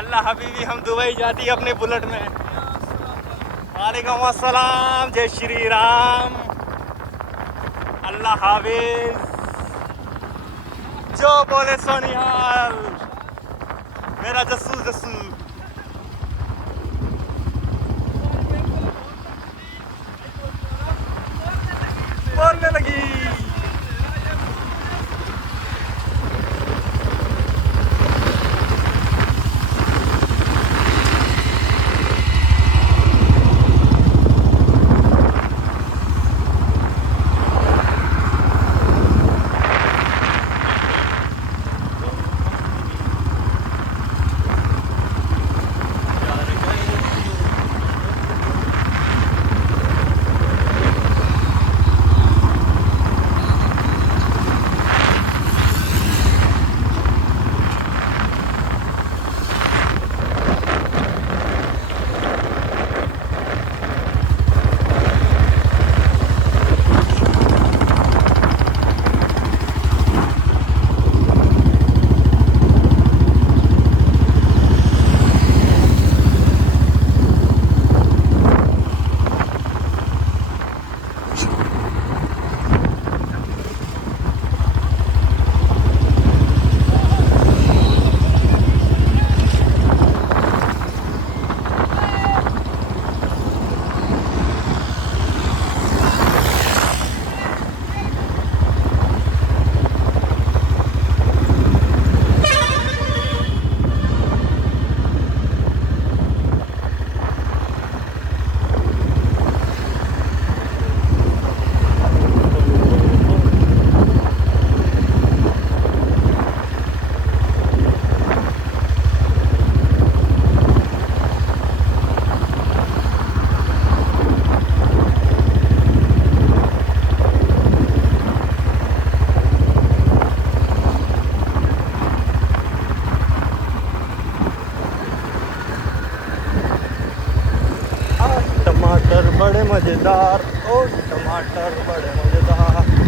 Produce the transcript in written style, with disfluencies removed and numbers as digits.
अल्लाह हबीबी हम दुबई जाती है अपने बुलेट में। वालेकुम अस्सलाम, जय श्री राम, अल्लाह हाफिज, जो बोले सोनिहाल, मेरा जस्सू जस्सू। बोलने लगी। टमाटर बड़े मजेदार, ओ टमाटर बड़े मजेदार।